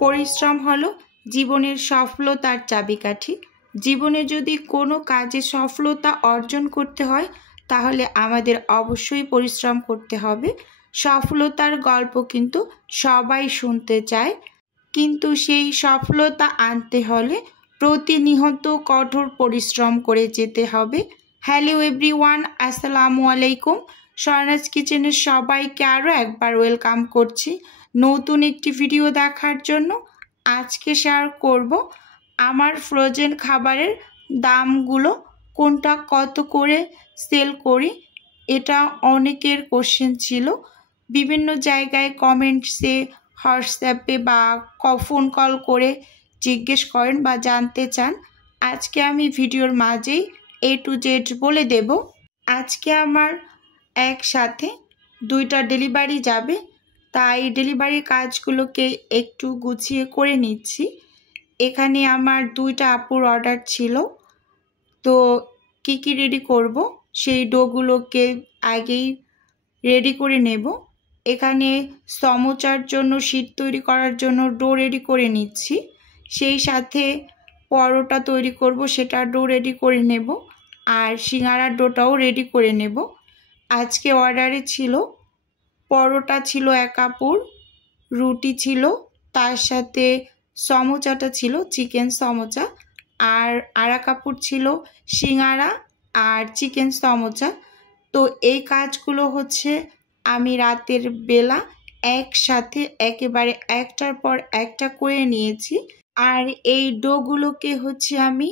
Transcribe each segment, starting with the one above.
পরিশ্রম হলো জীবনের সফলতার চাবিকাঠি। জীবনে যদি কোনো কাজে সফলতা অর্জন করতে হয় তাহলে আমাদের অবশ্যই পরিশ্রম করতে হবে। সফলতার গল্প কিন্তু সবাই শুনতে চায়, কিন্তু সেই সফলতা আনতে হলে প্রতিনিয়ত কঠোর পরিশ্রম করে যেতে হবে। হ্যালো এভরিওয়ান, আসসালামু আলাইকুম। স্বর্ণাজ কিচেনের সবাইকে আরও একবার ওয়েলকাম করছি নতুন একটি ভিডিও দেখার জন্য। আজকে শেয়ার করব আমার ফ্রোজেন খাবারের দামগুলো, কোনটা কত করে সেল করি। এটা অনেকের কোশ্চেন ছিল, বিভিন্ন জায়গায় কমেন্টসে, হোয়াটসঅ্যাপে বা ফোন কল করে জিজ্ঞেস করেন বা জানতে চান। আজকে আমি ভিডিওর মাঝেই A to Z বলে দেব। আজকে আমার একসাথে 2টা ডেলিভারি যাবে, তাই ডেলিভারির কাজগুলোকে একটু গুছিয়ে করে নিচ্ছি। এখানে আমার 2টা আপুর অর্ডার ছিল, তো কি রেডি করব সেই ডোগুলোকে আগেই রেডি করে নেব। এখানে সমোচার জন্য শীট তৈরি করার জন্য ডো রেডি করে নিচ্ছি, সেই সাথে পরোটা তৈরি করব সেটা ডো রেডি করে নেব, আর সিঙ্গারার ডোটাও রেডি করে নেব। আজকে অর্ডারে ছিল পরোটা ছিল 1 কাপুর, রুটি ছিল, তার সাথে সমোচাটা ছিল চিকেন সমোচা, আর 1 কাপুর ছিল সিঙ্গারা আর চিকেন সমোচা। তো এই কাজগুলো হচ্ছে আমি রাতের বেলা একসাথে একেবারে একটার পর একটা করে নিয়েছি। আর এই ডোগুলোকে হচ্ছে আমি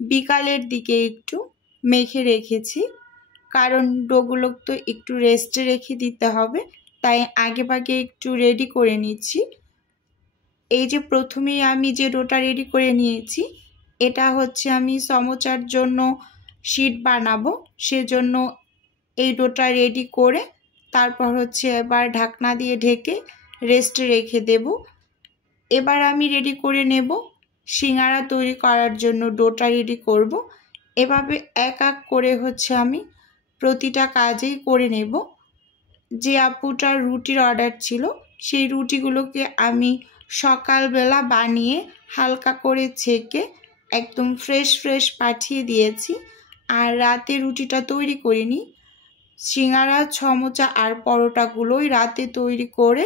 বিকালের দিকে একটু মেখে রেখেছি, কারণ ডোগুলো তো একটু রেস্টে রেখে দিতে হবে, তাই আগে ভাগে একটু রেডি করে নিচ্ছি। এই যে প্রথমেই আমি যে ডোটা রেডি করে নিয়েছি, এটা হচ্ছে আমি সমোচার জন্য শীট বানাবো, সেজন্য এই ডোটা রেডি করে তারপর হচ্ছে এবার ঢাকনা দিয়ে ঢেকে রেস্টে রেখে দেব। এবার আমি রেডি করে নেব সিঙ্গারা তৈরি করার জন্য ডোটা রেডি করব। এভাবে এক এক করে হচ্ছে আমি প্রতিটা কাজেই করে নেব। যে আপুটার রুটির অর্ডার ছিল সেই রুটিগুলোকে আমি সকালবেলা বানিয়ে হালকা করে ছেঁকে একদম ফ্রেশ পাঠিয়ে দিয়েছি, আর রাতে রুটিটা তৈরি করিনি। সিঙ্গারা, সমোচা আর পরোটাগুলোই রাতে তৈরি করে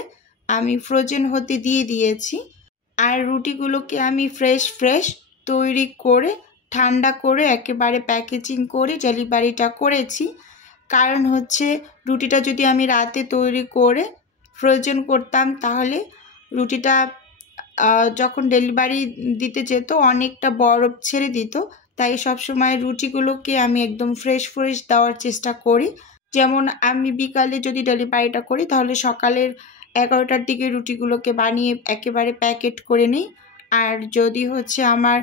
আমি ফ্রোজেন হতে দিয়ে দিয়েছি, আর রুটিগুলোকে আমি ফ্রেশ তৈরি করে ঠান্ডা করে একেবারে প্যাকেজিং করে ডেলিভারিটা করেছি। কারণ হচ্ছে রুটিটা যদি আমি রাতে তৈরি করে ফ্রোজেন করতাম তাহলে রুটিটা যখন ডেলিভারি দিতে যেত অনেকটা বরফ ছেড়ে দিত, তাই সবসময় রুটিগুলোকে আমি একদম ফ্রেশ দেওয়ার চেষ্টা করি। যেমন আমি বিকালে যদি ডেলিভারিটা করি তাহলে সকালের 11টার দিকে রুটিগুলোকে বানিয়ে একেবারে প্যাকেট করে নিই, আর যদি হচ্ছে আমার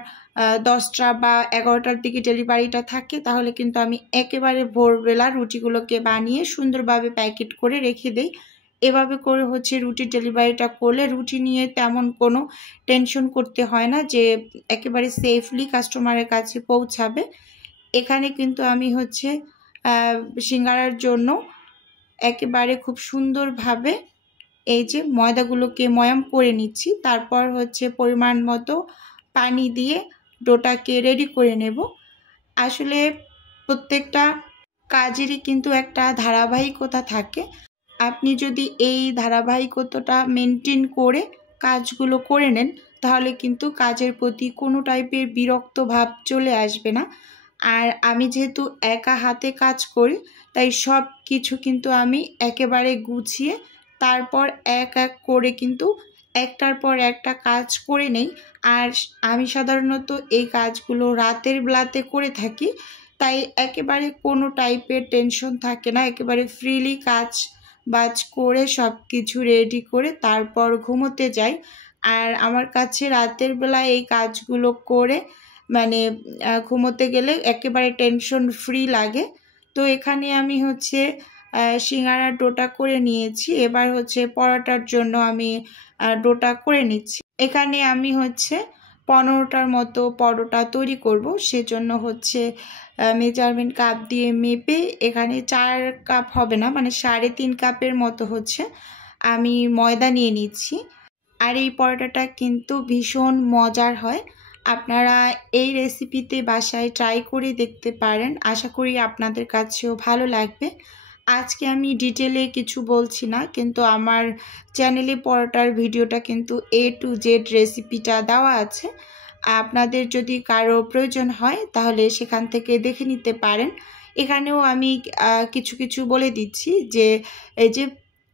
10টা বা 11টার দিকে ডেলিভারিটা থাকে তাহলে কিন্তু আমি একেবারে ভোরবেলা রুটিগুলোকে বানিয়ে সুন্দরভাবে প্যাকেট করে রেখে দিই। এভাবে করে হচ্ছে রুটির ডেলিভারিটা করলে রুটি নিয়ে তেমন কোনো টেনশন করতে হয় না, যে একেবারে সেফলি কাস্টমারের কাছে পৌঁছাবে। এখানে কিন্তু আমি হচ্ছে সিঙ্গারার জন্য একেবারে খুব সুন্দরভাবে এই যে ময়দাগুলোকে ময়াম করে নিচ্ছি, তারপর হচ্ছে পরিমাণ মতো পানি দিয়ে ডোটাকে রেডি করে নেব। আসলে প্রত্যেকটা কাজেরই কিন্তু একটা ধারাবাহিকতা থাকে। আপনি যদি এই ধারাবাহিকতাটা মেনটেন করে কাজগুলো করে নেন তাহলে কিন্তু কাজের প্রতি কোনো টাইপের বিরক্ত ভাব চলে আসবে না। আর আমি যেহেতু একা হাতে কাজ করি তাই সব কিছু কিন্তু আমি একেবারে গুছিয়ে তারপর এক করে কিন্তু একটার পর একটা কাজ করে নেই। আর আমি সাধারণত এই কাজগুলো রাতের বেলাতে করে থাকি, তাই একেবারে কোনো টাইপের টেনশন থাকে না, একেবারে ফ্রিলি বাজ করে সব কিছু রেডি করে তারপর ঘুমোতে যাই। আর আমার কাছে রাতের বেলা এই কাজগুলো করে মানে ঘুমোতে গেলে একেবারে টেনশন ফ্রি লাগে। তো এখানে আমি হচ্ছে সিঙ্গারার ডোটা করে নিয়েছি, এবার হচ্ছে পরোটার জন্য আমি ডোটা করে নিচ্ছি। এখানে আমি হচ্ছে 15টার মতো পরোটা তৈরি করব। সেজন্য হচ্ছে মেজারমেন্ট কাপ দিয়ে মেপে এখানে 4 কাপ হবে না, মানে 3.5 কাপের মতো হচ্ছে আমি ময়দা নিয়ে নিচ্ছি। আর এই পরোটাটা কিন্তু ভীষণ মজার হয়। আপনারা এই রেসিপিতে বাসায় ট্রাই করে দেখতে পারেন, আশা করি আপনাদের কাছেও ভালো লাগবে। আজকে আমি ডিটেলে কিছু বলছি না, কিন্তু আমার চ্যানেলে পরোটার ভিডিওটা কিন্তু A to Z রেসিপিটা দেওয়া আছে। আপনাদের যদি কারো প্রয়োজন হয় তাহলে সেখান থেকে দেখে নিতে পারেন। এখানেও আমি কিছু কিছু বলে দিচ্ছি, যে এই যে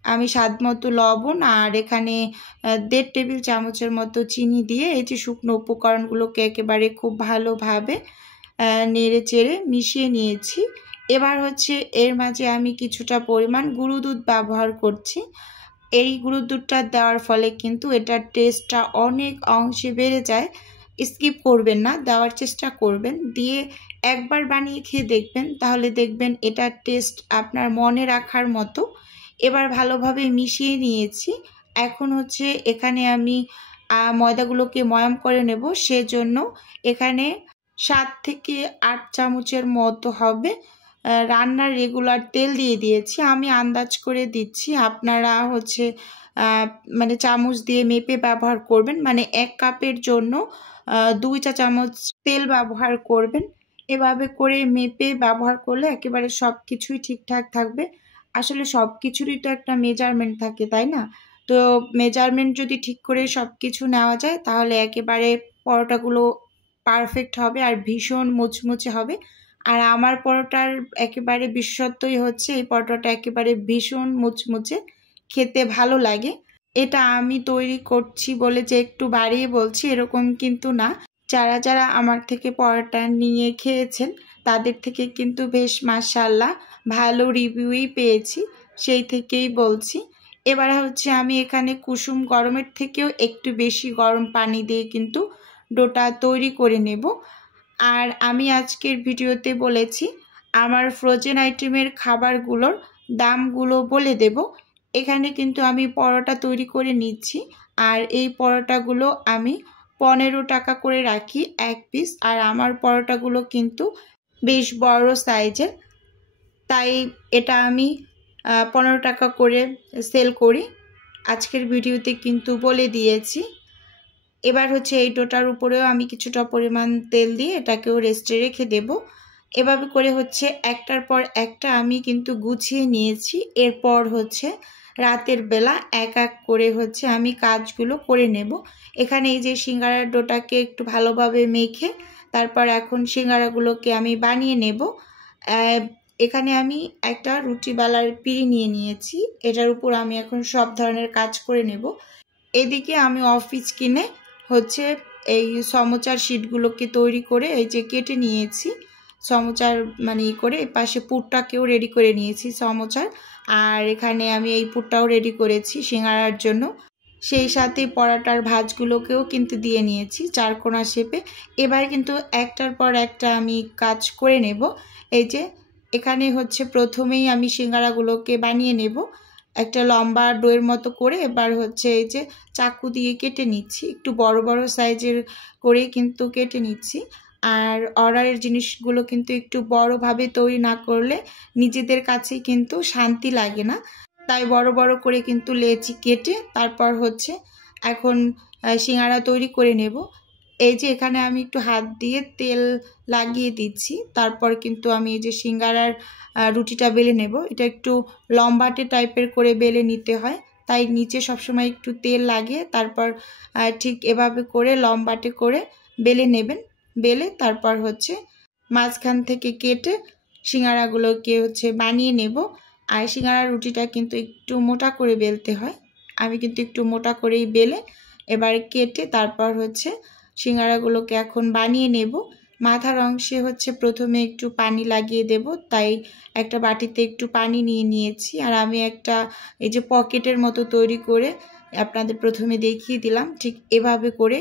আমি স্বাদ মতো লবণ আর এখানে 1.5 টেবিল চামচের মতো চিনি দিয়ে এই যে শুকনো উপকরণগুলোকে একেবারে খুব ভালোভাবে নেড়ে চেড়ে মিশিয়ে নিয়েছি। এবার হচ্ছে এর মাঝে আমি কিছুটা পরিমাণ গুঁড়ো দুধ ব্যবহার করছি। এই গুঁড়ো দুধটা দেওয়ার ফলে কিন্তু এটার টেস্টটা অনেক অংশে বেড়ে যায়। স্কিপ করবেন না, দেওয়ার চেষ্টা করবেন। দিয়ে একবার বানিয়ে খেয়ে দেখবেন, তাহলে দেখবেন এটার টেস্ট আপনার মনে রাখার মতো। এবার ভালোভাবে মিশিয়ে নিয়েছি। এখন হচ্ছে এখানে আমি ময়দাগুলোকে ময়াম করে নেব। সেজন্য এখানে 7 থেকে 8 চামচের মতো হবে রান্নার রেগুলার তেল দিয়ে দিয়েছি। আমি আন্দাজ করে দিচ্ছি, আপনারা হচ্ছে মানে চামচ দিয়ে মেপে ব্যবহার করবেন। মানে 1 কাপের জন্য 2 চা চামচ তেল ব্যবহার করবেন। এভাবে করে মেপে ব্যবহার করলে একেবারে সব কিছুই ঠিকঠাক থাকবে। আসলে সব কিছুরই তো একটা মেজারমেন্ট থাকে, তাই না? তো মেজারমেন্ট যদি ঠিক করে সব কিছু নেওয়া যায় তাহলে একেবারে পরোটাগুলো পারফেক্ট হবে আর ভীষণ মুচমুচে হবে। আর আমার পরোটার একেবারে বিশেষত্বই হচ্ছে এই পরোটাটা একেবারে ভীষণ মুচমুচে, খেতে ভালো লাগে। এটা আমি তৈরি করছি বলে যে একটু বাড়িয়ে বলছি এরকম কিন্তু না। যারা যারা আমার থেকে পরোটা নিয়ে খেয়েছেন তাদের থেকে কিন্তু বেশ মাশাআল্লাহ ভালো রিভিউই পেয়েছি, সেই থেকেই বলছি। এবার হচ্ছে আমি এখানে কুসুম গরমের থেকেও একটু বেশি গরম পানি দিয়ে কিন্তু ডোটা তৈরি করে নেব। আর আমি আজকের ভিডিওতে বলেছি আমার ফ্রোজেন আইটেমের খাবারগুলোর দামগুলো বলে দেব। এখানে কিন্তু আমি পরোটা তৈরি করে নিচ্ছি, আর এই পরোটাগুলো আমি 15 টাকা করে রাখি 1 পিস। আর আমার পরোটাগুলো কিন্তু বেশ বড় সাইজের, তাই এটা আমি 15 টাকা করে সেল করি। আজকের ভিডিওতে কিন্তু বলে দিয়েছি। এবার হচ্ছে এই ডোটার উপরেও আমি কিছুটা পরিমাণ তেল দিয়ে এটাকেও রেস্টে রেখে দেব। এভাবে করে হচ্ছে একটার পর একটা আমি কিন্তু গুছিয়ে নিয়েছি। এরপর হচ্ছে রাতের বেলা এক এক করে হচ্ছে আমি কাজগুলো করে নেব। এখানে এই যে সিঙ্গারার ডোটাকে একটু ভালোভাবে মেখে তারপর এখন সিঙ্গারাগুলোকে আমি বানিয়ে নেব। এখানে আমি একটা রুটি বেলার পিঁড়ি নিয়ে নিয়েছি, এটার উপর আমি এখন সব ধরনের কাজ করে নেব। এদিকে আমি অফিস কিনে হচ্ছে এই সমোচার শিটগুলোকে তৈরি করে এই যে কেটে নিয়েছি সমোচার মানে করে, এই পাশে পুরটাকেও রেডি করে নিয়েছি সমোচার। আর এখানে আমি এই পুরটাও রেডি করেছি সিঙ্গারার জন্য। সেই সাথে পরোটার ভাঁজগুলোকেও কিন্তু দিয়ে নিয়েছি চারকোনা শেপে। এবার কিন্তু একটার পর একটা আমি কাজ করে নেব। এই যে এখানে হচ্ছে প্রথমেই আমি সিঙ্গারাগুলোকে বানিয়ে নেব একটা লম্বা ডোয়ের মতো করে। এবার হচ্ছে এই যে চাকু দিয়ে কেটে নিচ্ছি, একটু বড় বড় সাইজের করে কিন্তু কেটে নিচ্ছি। আর অর্ডারের জিনিসগুলো কিন্তু একটু বড়ভাবে তৈরি না করলে নিজেদের কাছেই কিন্তু শান্তি লাগে না, তাই বড় বড় করে কিন্তু লেচি কেটে তারপর হচ্ছে এখন সিঙ্গারা তৈরি করে নেব। এই যে এখানে আমি একটু হাত দিয়ে তেল লাগিয়ে দিচ্ছি, তারপর কিন্তু আমি এই যে সিঙ্গারার রুটিটা বেলে নেব। এটা একটু লম্বাটে টাইপের করে বেলে নিতে হয়, তাই নিচে সবসময় একটু তেল লাগিয়ে তারপর ঠিক এভাবে করে লম্বাটে করে বেলে নেবেন। বেলে তারপর হচ্ছে মাঝখান থেকে কেটে সিঙ্গারাগুলোকে হচ্ছে বানিয়ে নেব। আর সিঙ্গারার রুটিটা কিন্তু একটু মোটা করে বেলতে হয়, আমি কিন্তু একটু মোটা করেই বেলে এবার কেটে তারপর হচ্ছে সিঙ্গারাগুলোকে এখন বানিয়ে নেব। মাথার অংশে হচ্ছে প্রথমে একটু পানি লাগিয়ে দেব, তাই একটা বাটিতে একটু পানি নিয়ে নিয়েছি। আর আমি একটা এই যে পকেটের মতো তৈরি করে আপনাদের প্রথমে দেখিয়ে দিলাম, ঠিক এভাবে করে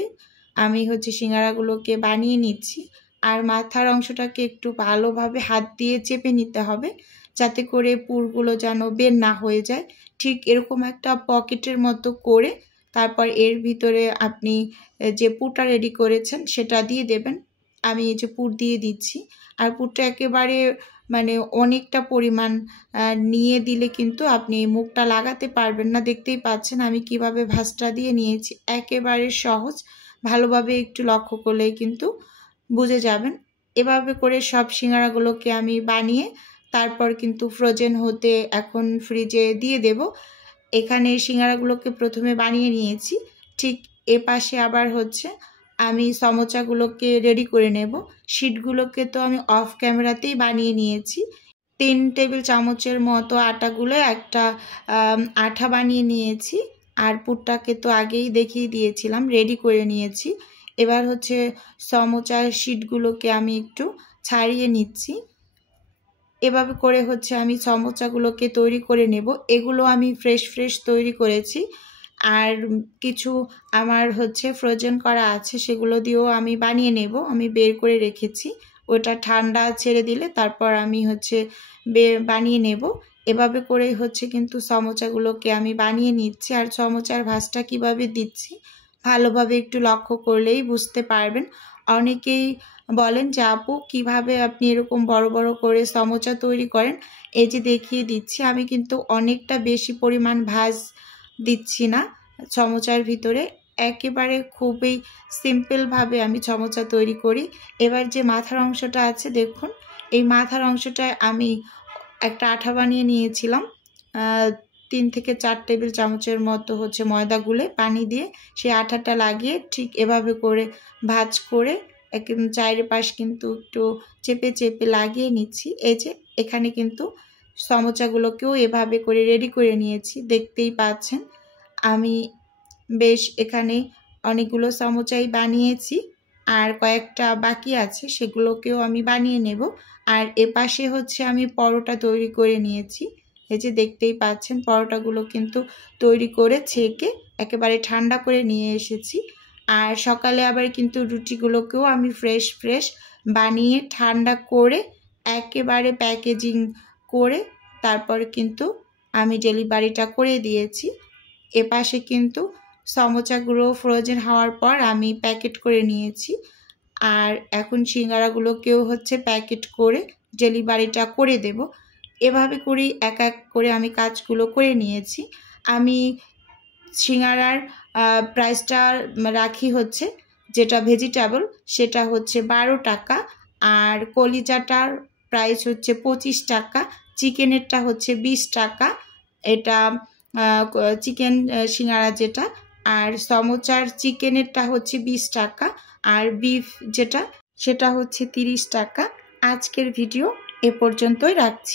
আমি হচ্ছে সিঙ্গারাগুলোকে বানিয়ে নিচ্ছি। আর মাথার অংশটাকে একটু ভালোভাবে হাত দিয়ে চেপে নিতে হবে যাতে করে পুরগুলো যেন বের না হয়ে যায়। ঠিক এরকম একটা পকেটের মতো করে তারপর এর ভিতরে আপনি যে পুরটা রেডি করেছেন সেটা দিয়ে দেবেন। আমি এই যে পুর দিয়ে দিচ্ছি। আর পুরটা একেবারে মানে অনেকটা পরিমাণ নিয়ে দিলে কিন্তু আপনি মুখটা লাগাতে পারবেন না। দেখতেই পাচ্ছেন আমি কিভাবে ভাঁজটা দিয়ে নিয়েছি, একেবারে সহজ। ভালোভাবে একটু লক্ষ্য করলেই কিন্তু বুঝে যাবেন। এভাবে করে সব সিঙ্গারাগুলোকে আমি বানিয়ে তারপর কিন্তু ফ্রোজেন হতে এখন ফ্রিজে দিয়ে দেব। এখানে সিঙ্গারাগুলোকে প্রথমে বানিয়ে নিয়েছি, ঠিক এ পাশে আবার হচ্ছে আমি সমোচাগুলোকে রেডি করে নেব। শিটগুলোকে তো আমি অফ ক্যামেরাতেই বানিয়ে নিয়েছি। 3 টেবিল চামচের মতো আটাগুলো একটা আঠা বানিয়ে নিয়েছি। আর পুরটাকে তো আগেই দেখিয়ে দিয়েছিলাম, রেডি করে নিয়েছি। এবার হচ্ছে সমোচার শিটগুলোকে আমি একটু ছাড়িয়ে নিচ্ছি। এভাবে করে হচ্ছে আমি সমোচাগুলোকে তৈরি করে নেব। এগুলো আমি ফ্রেশ তৈরি করেছি। আর কিছু আমার হচ্ছে ফ্রোজেন করা আছে, সেগুলো দিয়েও আমি বানিয়ে নেব। আমি বের করে রেখেছি, ওটা ঠান্ডা ছেড়ে দিলে তারপর আমি হচ্ছে বানিয়ে নেব। এভাবে করেই হচ্ছে কিন্তু সমোচাগুলোকে আমি বানিয়ে নিচ্ছি। আর সমোচার ভাঁজটা কিভাবে দিচ্ছি ভালোভাবে একটু লক্ষ্য করলেই বুঝতে পারবেন। অনেকেই বলেন যে আপু কিভাবে আপনি এরকম বড় বড় করে সমোচা তৈরি করেন। এই যে দেখিয়ে দিচ্ছি, আমি কিন্তু অনেকটা বেশি পরিমাণ ভাঁজ দিচ্ছি না সমোচার ভিতরে, একেবারে খুবই সিম্পলভাবে আমি সমোচা তৈরি করি। এবার যে মাথার অংশটা আছে দেখুন, এই মাথার অংশটায় আমি একটা আঠা বানিয়ে নিয়েছিলাম। 3 থেকে 4 টেবিল চামচের মতো হচ্ছে ময়দা গুলে পানি দিয়ে সেই আঠাটা লাগিয়ে ঠিক এভাবে করে ভাঁজ করে একদম চারিপাশ কিন্তু একটু চেপে লাগিয়ে নিচ্ছি। এই যে এখানে কিন্তু সমোচাগুলোকেও এভাবে করে রেডি করে নিয়েছি, দেখতেই পাচ্ছেন। আমি বেশ এখানে অনেকগুলো সমোচাই বানিয়েছি, আর কয়েকটা বাকি আছে, সেগুলোকেও আমি বানিয়ে নেব। আর এপাশে হচ্ছে আমি পরোটা তৈরি করে নিয়েছি। এই যে দেখতেই পাচ্ছেন পরোটাগুলো কিন্তু তৈরি করে ছেঁকে একেবারে ঠান্ডা করে নিয়ে এসেছি। আর সকালে আবার কিন্তু রুটিগুলোকেও আমি ফ্রেশ বানিয়ে ঠান্ডা করে একেবারে প্যাকেজিং করে তারপরে কিন্তু আমি ডেলিভারিটা করে দিয়েছি। এপাশে কিন্তু সমোচাগুলো ফ্রোজেন হওয়ার পর আমি প্যাকেট করে নিয়েছি। আর এখন সিঙ্গারাগুলোকেও হচ্ছে প্যাকেট করে ডেলিভারিটা করে দেব। এভাবে করেই এক করে আমি কাজগুলো করে নিয়েছি। আমি সিঙ্গারার প্রাইসটা রাখি হচ্ছে, যেটা ভেজিটেবল সেটা হচ্ছে 12 টাকা, আর কলিজাটার প্রাইস হচ্ছে 25 টাকা, চিকেনেরটা হচ্ছে 20 টাকা, এটা চিকেন সিঙ্গারা যেটা, আর সমোচার চিকেনেরটা হচ্ছে 20 টাকা, আর বিফ যেটা সেটা হচ্ছে 30 টাকা। আজকের ভিডিও এ পর্যন্তই রাখছি।